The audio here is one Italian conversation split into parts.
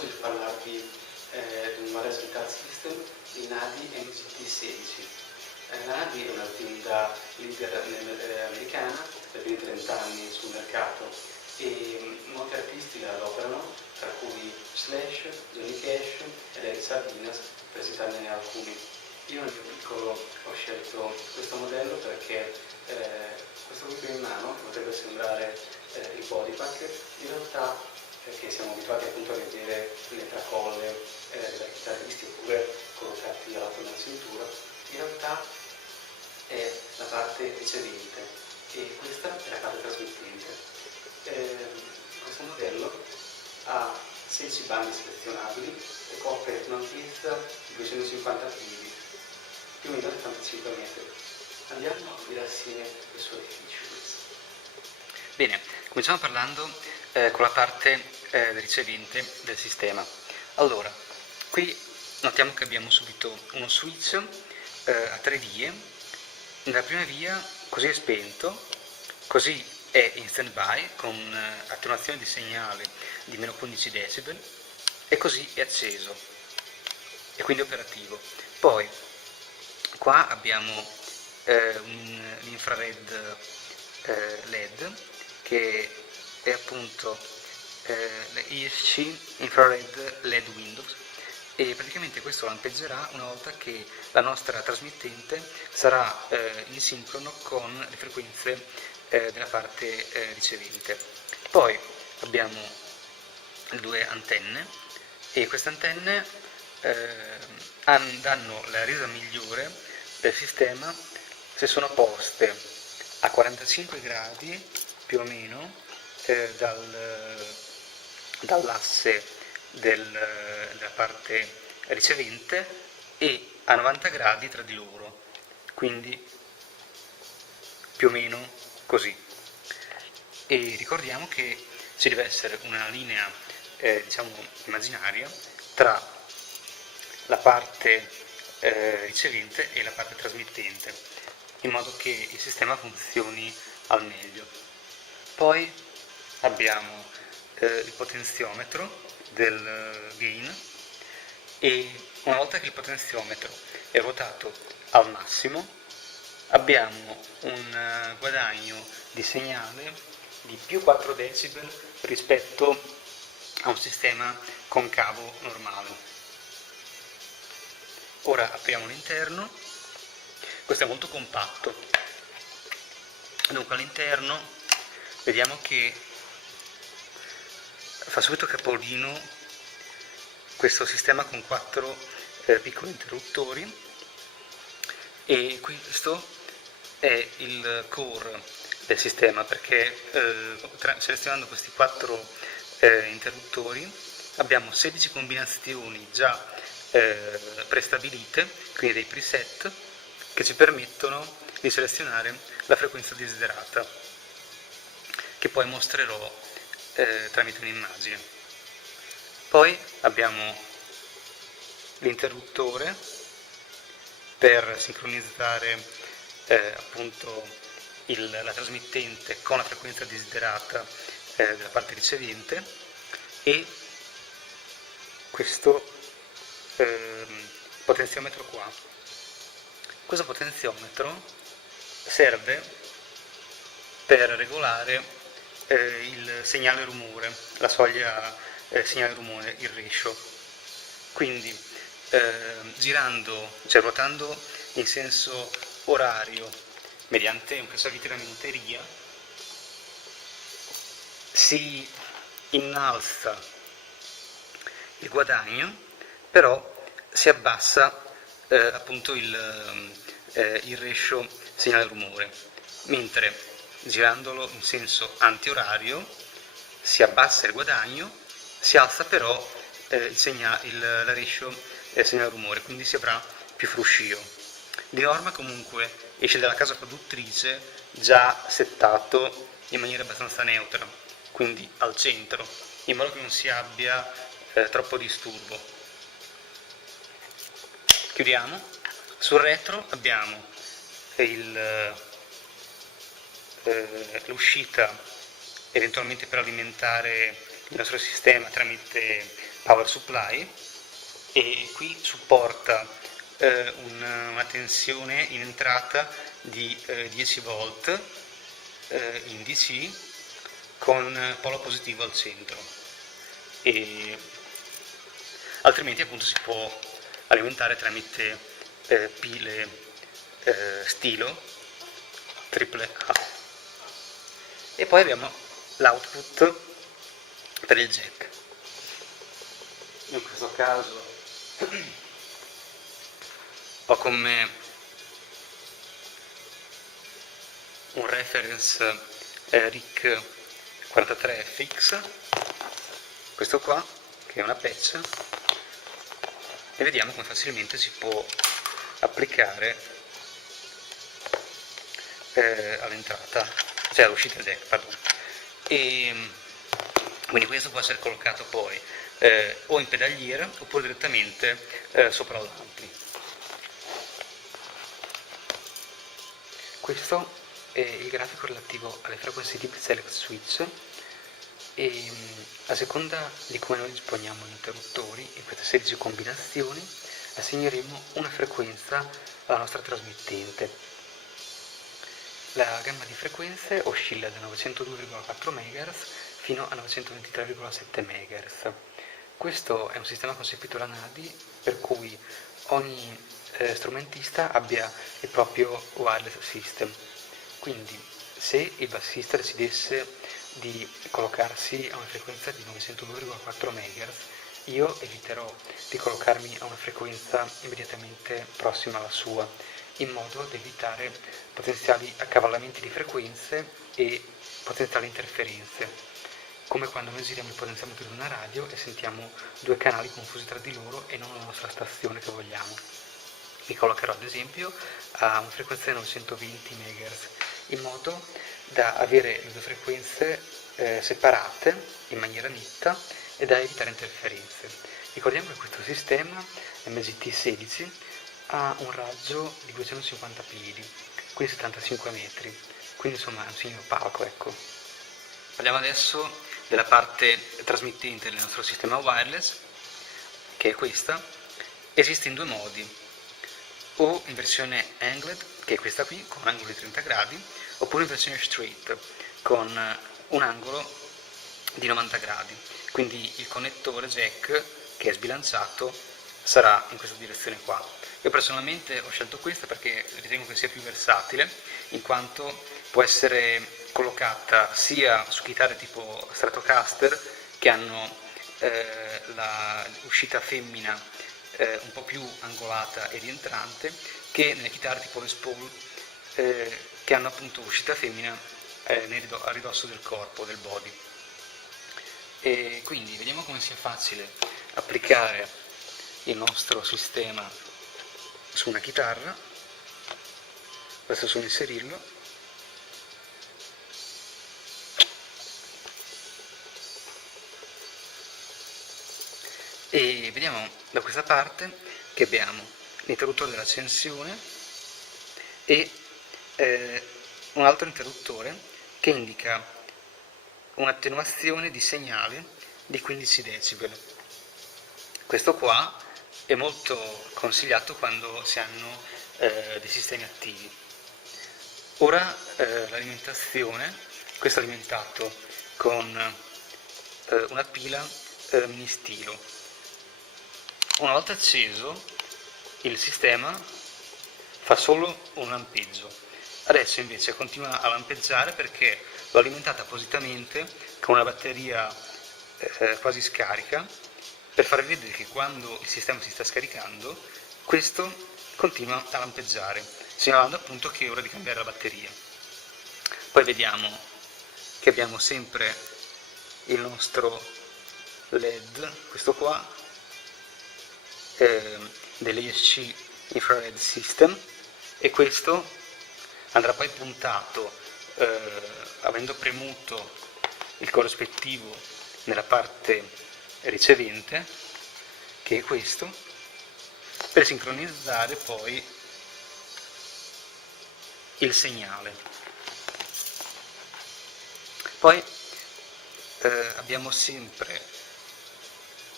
Oggi voglio parlarvi di un nuovo resultat system di NADI MGT16. NADI è un'azienda leader americana da più di 30 anni sul mercato e molti artisti la adoperano, tra cui Slash, Johnny Cash e Larry Sardinas, per citarne alcuni. Io nel mio piccolo ho scelto questo modello perché questo qui in mano, che potrebbe sembrare il body pack, in realtà, perché siamo abituati appunto a vedere le tracolle dai chitarristi oppure collocati alla tua cintura, in realtà è la parte ricevente e questa è la parte trasmettente. Questo modello ha 16 bandi selezionabili e copre un'ampiezza di 250 kg, più o meno 75 metri. Andiamo a vedere assieme le sue features. Bene, cominciamo parlando con la parte ricevente del sistema. Allora, qui notiamo che abbiamo subito uno switch a 3 vie. Nella prima via così è spento, così è in stand-by con attenuazione di segnale di meno 15 decibel e così è acceso e quindi operativo. Poi qua abbiamo un infrared LED che è appunto l'ESC Infrared LED Windows e praticamente questo lampeggerà una volta che la nostra trasmittente sarà in sincrono con le frequenze della parte ricevente. Poi abbiamo le due antenne e queste antenne danno la resa migliore del sistema se sono poste a 45 gradi più o meno dall'asse della parte ricevente e a 90 gradi tra di loro, quindi più o meno così. E ricordiamo che ci deve essere una linea diciamo immaginaria tra la parte ricevente e la parte trasmittente, in modo che il sistema funzioni al meglio. Poi abbiamo il potenziometro del gain e una volta che il potenziometro è ruotato al massimo abbiamo un guadagno di segnale di più 4 decibel rispetto a un sistema concavo normale. Ora apriamo l'interno, questo è molto compatto, dunque all'interno vediamo che fa subito capolino questo sistema con 4 piccoli interruttori e questo è il core del sistema perché selezionando questi 4 interruttori abbiamo 16 combinazioni già prestabilite, quindi dei preset che ci permettono di selezionare la frequenza desiderata, che poi mostrerò tramite un'immagine. Poi abbiamo l'interruttore per sincronizzare appunto la trasmittente con la frequenza desiderata della parte ricevente e questo potenziometro qua. Questo potenziometro serve per regolare il segnale rumore, la soglia segnale rumore, il ratio. Quindi ruotando in senso orario mediante un passavite da minuteria si innalza il guadagno, però si abbassa appunto il ratio segnale rumore, mentre girandolo in senso antiorario si abbassa il guadagno, si alza però la ratio segnale rumore, quindi si avrà più fruscio. Di norma comunque esce dalla casa produttrice già settato in maniera abbastanza neutra, quindi al centro, in modo che non si abbia troppo disturbo. Chiudiamo. Sul retro abbiamo l'uscita eventualmente per alimentare il nostro sistema tramite power supply, e qui supporta una tensione in entrata di 10 volt in DC con polo positivo al centro, e altrimenti appunto si può alimentare tramite pile stilo AAA. E poi abbiamo l'output per il jack. In questo caso ho con me un reference RIC 43FX, questo qua, che è una patch, e vediamo come facilmente si può applicare all'entrata, cioè all'uscita jack, pardon. E quindi questo può essere collocato poi o in pedagliera oppure direttamente sopra l'ampli. Questo è il grafico relativo alle frequenze di select switch, e a seconda di come noi disponiamo gli interruttori in queste 16 combinazioni assegneremo una frequenza alla nostra trasmittente. La gamma di frequenze oscilla da 902,4 MHz fino a 923,7 MHz. Questo è un sistema concepito da NADI per cui ogni strumentista abbia il proprio wireless system. Quindi se il bassista decidesse di collocarsi a una frequenza di 902,4 MHz, io eviterò di collocarmi a una frequenza immediatamente prossima alla sua, in modo da evitare potenziali accavallamenti di frequenze e potenziali interferenze, come quando noi giriamo il potenziometro di una radio e sentiamo due canali confusi tra di loro e non la nostra stazione che vogliamo. Mi collocherò ad esempio a una frequenza di 920 MHz, in modo da avere le due frequenze separate in maniera netta e da evitare interferenze. Ricordiamo che questo sistema MGT16 ha un raggio di 250 piedi, quindi 75 metri, quindi insomma è un signor palco, ecco. Parliamo adesso della parte trasmittente del nostro sistema wireless, che è questa. Esiste in due modi, o in versione angled, che è questa qui, con un angolo di 30 gradi, oppure in versione straight, con un angolo di 90 gradi. Quindi il connettore jack, che è sbilanciato, sarà in questa direzione qua. Io personalmente ho scelto questa perché ritengo che sia più versatile, in quanto può essere collocata sia su chitarre tipo Stratocaster, che hanno l'uscita femmina un po' più angolata e rientrante, che nelle chitarre tipo Les Paul, che hanno appunto uscita femmina a ridosso del corpo, del body. E quindi vediamo come sia facile applicare il nostro sistema su una chitarra. Basta solo inserirlo. E vediamo da questa parte che abbiamo l'interruttore dell'accensione e un altro interruttore che indica un'attenuazione di segnale di 15 decibel. Questo qua è molto consigliato quando si hanno dei sistemi attivi. Ora l'alimentazione, questo è alimentato con una pila mini stilo. Una volta acceso il sistema fa solo un lampeggio. Adesso invece continua a lampeggiare perché l'ho alimentata appositamente con una batteria quasi scarica, per farvi vedere che quando il sistema si sta scaricando questo continua a lampeggiare, segnalando appunto che è ora di cambiare la batteria. Poi vediamo che abbiamo sempre il nostro LED, questo qua, dell'ESC Infrared System, e questo andrà poi puntato avendo premuto il corrispettivo nella parte ricevente, che è questo, per sincronizzare poi il segnale. Poi abbiamo sempre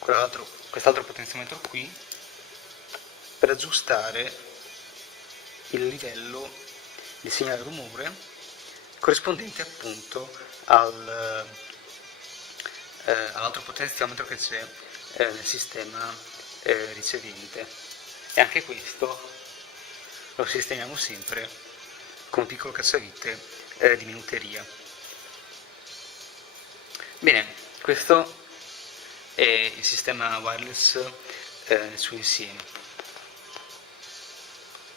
quest'altro potenziometro qui per aggiustare il livello di segnale rumore corrispondente appunto all'altro potenziometro che c'è nel sistema ricevente. E anche questo lo sistemiamo sempre con un piccolo cacciavite di minuteria. Bene, questo è il sistema wireless nel suo insieme.